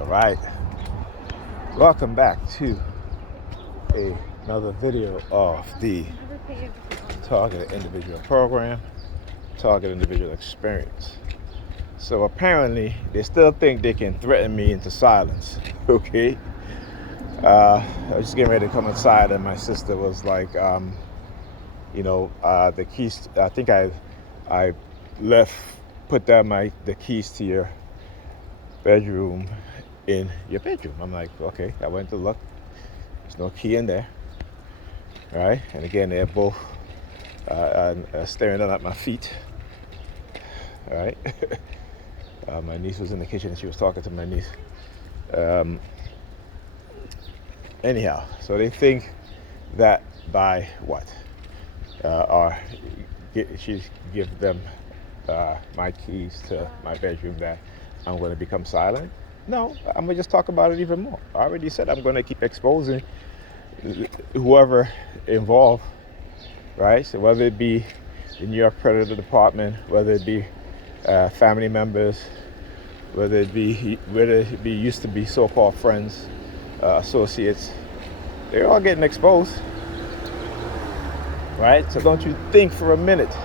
All right, welcome back to another video of the Targeted Individual Program, Targeted Individual Experience. So apparently they still think they can threaten me into silence. Okay, I was just getting ready to come inside and my sister was like, the keys, I think I put down the keys to your bedroom in your bedroom. I'm like, okay. I went to look. There's no key in there. Right? And again, they're both staring down at my feet. All right? My niece was in the kitchen and she was talking to my niece. Anyhow, so they think that by what? She give them my keys to my bedroom that I'm going to become silent. No, I'm going to just talk about it even more. I already said I'm going to keep exposing whoever involved, right? So whether it be the New York Predator Department, whether it be family members, whether it be used to be so-called friends, associates, they're all getting exposed, right? So don't you think for a minute.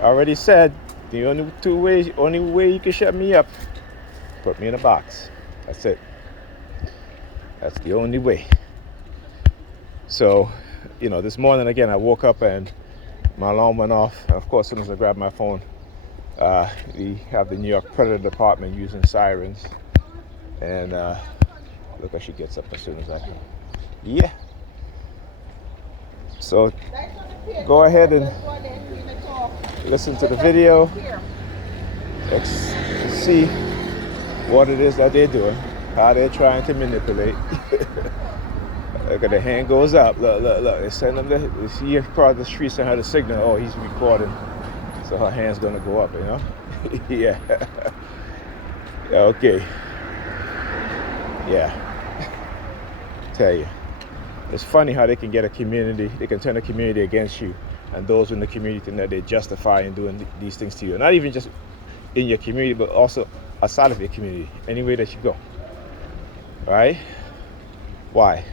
I already said the only way you can shut me up, put me in a box. That's it. That's the only way. So, this morning again, I woke up and my alarm went off. And of course, as soon as I grabbed my phone, we have the New York Predator Department using sirens. And look how she gets up as soon as I can. Yeah. So go ahead and listen to the video. Let's see what it is that they're doing, how they're trying to manipulate. Look at the hand goes up. Look. They send them you see across the street, send her the signal. Oh, he's recording. So her hand's gonna go up, Yeah. Okay. Yeah. Tell you. It's funny how they can get they can turn a community against you, and those in the community think that they justify in doing these things to you. Not even just in your community, but also outside of your community, anywhere that you go. Right? Why?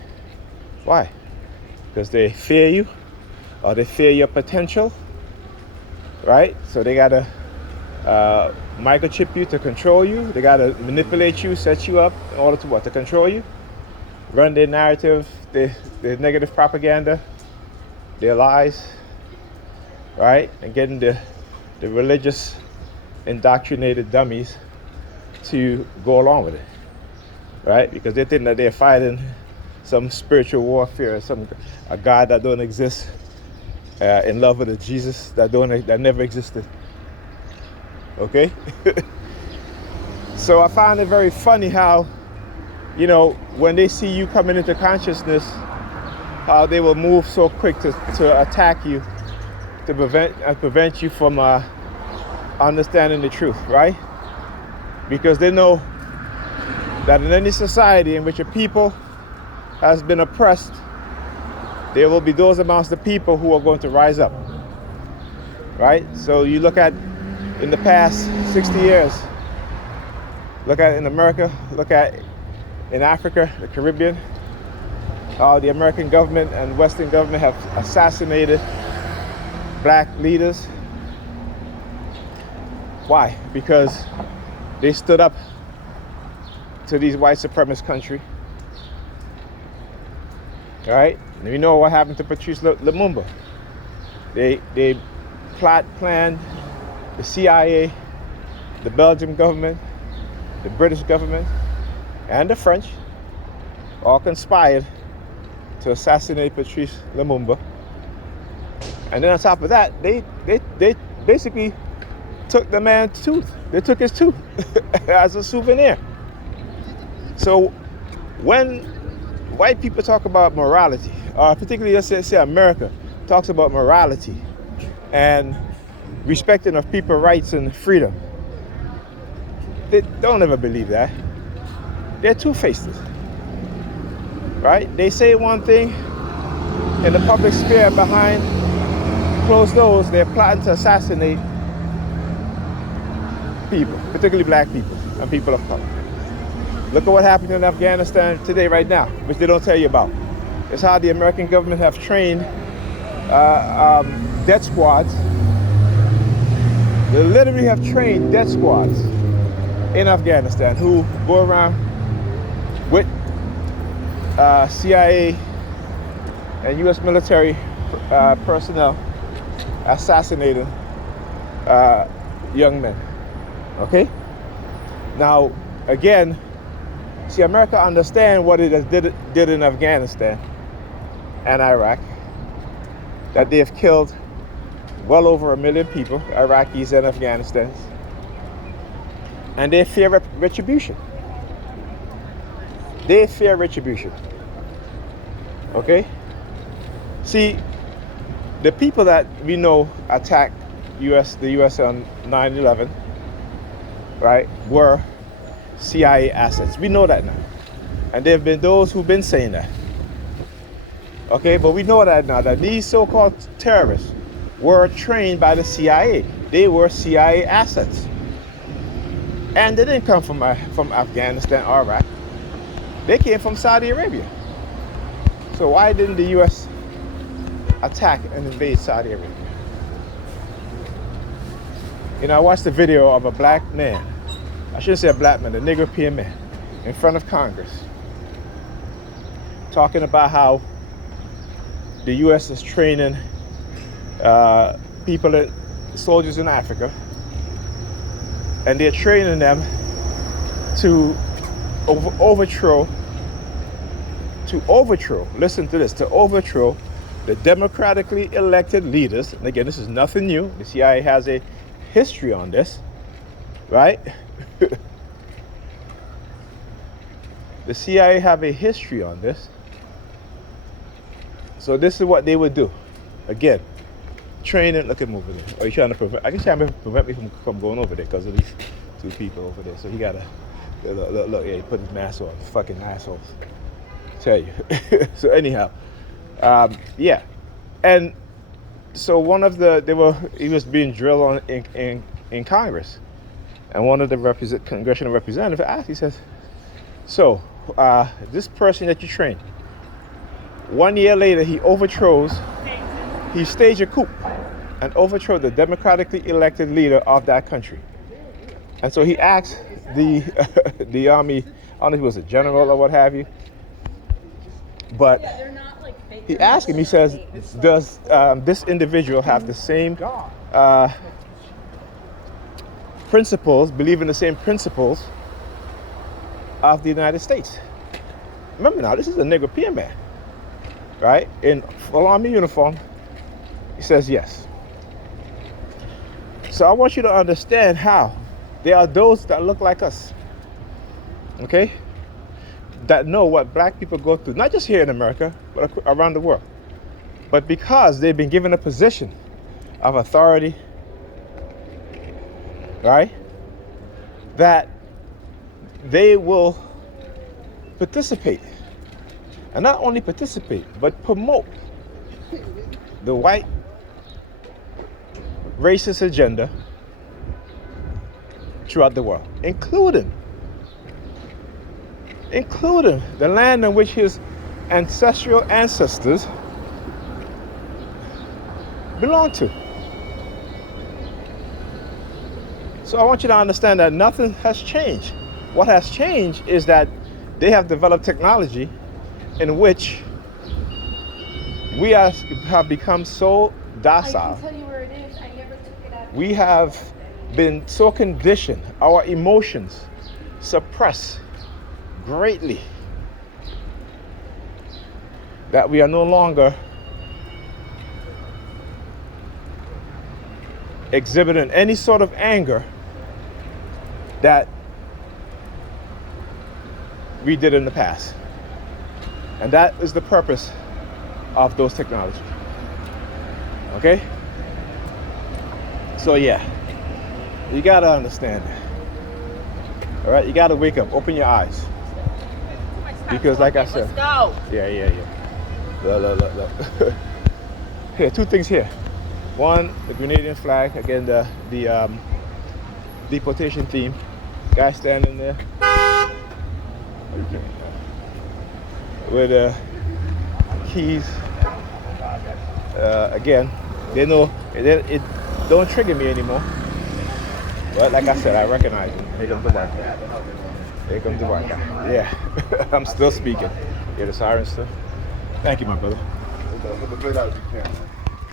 Because they fear you, or they fear your potential, right? So they gotta microchip you to control you. They gotta manipulate you, set you up in order to what? To control you, run their narrative, their negative propaganda, their lies, right? And getting the religious indoctrinated dummies to go along with it, right? Because they think that they're fighting some spiritual warfare, a God that don't exist, in love with a Jesus that never existed. Okay. So I find it very funny how, when they see you coming into consciousness, how they will move so quick to attack you, to prevent you from understanding the truth, right? Because they know that in any society in which a people has been oppressed, there will be those amongst the people who are going to rise up, right? So you look at in the past 60 years, look at in America, look at in Africa, the Caribbean, how the American government and Western government have assassinated black leaders. Why? Because they stood up to these white supremacist country. All right, and we know what happened to Patrice Lumumba. They planned, the CIA, the Belgian government, the British government, and the French all conspired to assassinate Patrice Lumumba. And then on top of that, they basically took the man's tooth. They took his tooth as a souvenir. So when white people talk about morality, particularly let's say America talks about morality and respecting of people's rights and freedom, they don't ever believe that. They're two-faced, right? They say one thing in the public sphere, behind closed doors, they're plotting to assassinate people, particularly black people and people of color. Look at what happened in Afghanistan today, right now, which they don't tell you about. It's how the American government have trained death squads. They literally have trained death squads in Afghanistan who go around with CIA and U.S. military personnel assassinating young men. Okay? Now, again, see, America understand what it has did in Afghanistan and Iraq, that they have killed well over 1 million people, Iraqis and Afghanistans, and they fear retribution. They fear retribution. Okay? See, the people that we know attacked the U.S. on 9/11, right, were CIA assets. We know that now. And there have been those who've been saying that. Okay, but we know that now, that these so-called terrorists were trained by the CIA. They were CIA assets. And they didn't come from Afghanistan or Iraq. They came from Saudi Arabia. So why didn't the U.S. attack and invade Saudi Arabia? You know, I watched a video of a black man, I shouldn't say a black man, a Negro man, in front of Congress, talking about how the U.S. is training soldiers in Africa, and they're training them to overthrow, listen to this, to overthrow the democratically elected leaders. And again, this is nothing new. The CIA has a history on this, right? The CIA have a history on this. So this is what they would do. Again, training. Look at him over there. Are you trying to prevent? I guess trying to prevent me from going over there because of these two people over there. So he gotta look. Yeah, he put his mask on. Fucking assholes. Tell you. So anyhow, yeah, and so one of he was being drilled on in Congress, and one of the congressional representatives asked. He says, "So this person that you trained, 1 year later he staged a coup and overthrew the democratically elected leader of that country." And so he asked the army, I don't know if he was a general or what have you, but he asked him, he says, does this individual have the same principles, believe in the same principles of the United States? Remember now, this is a Negro man, right? In full army uniform. He says yes. So I want you to understand how there are those that look like us, okay, that know what black people go through, not just here in America, but around the world. But because they've been given a position of authority, right, that they will participate. And not only participate, but promote the white racist agenda throughout the world, including the land in which his ancestral ancestors belong to. So I want you to understand that nothing has changed. What has changed is that they have developed technology in which we have become so docile. I can tell you where it is. I never took it out. We have been so conditioned, our emotions suppressed greatly, that we are no longer exhibiting any sort of anger that we did in the past. And that is the purpose of those technologies. Okay? So yeah, you gotta understand it. All right, you gotta wake up, open your eyes. Because like I said, let's go. Yeah. Look. Here, two things here. One, the Grenadian flag, again, the deportation theme. Guy standing there. with keys. Again, they know it don't trigger me anymore. But like I said, I recognize them. Here comes the white guy. Here comes the white guy. Yeah, I'm still speaking. Hear the sirens still? Thank you, my brother. Look out if you can.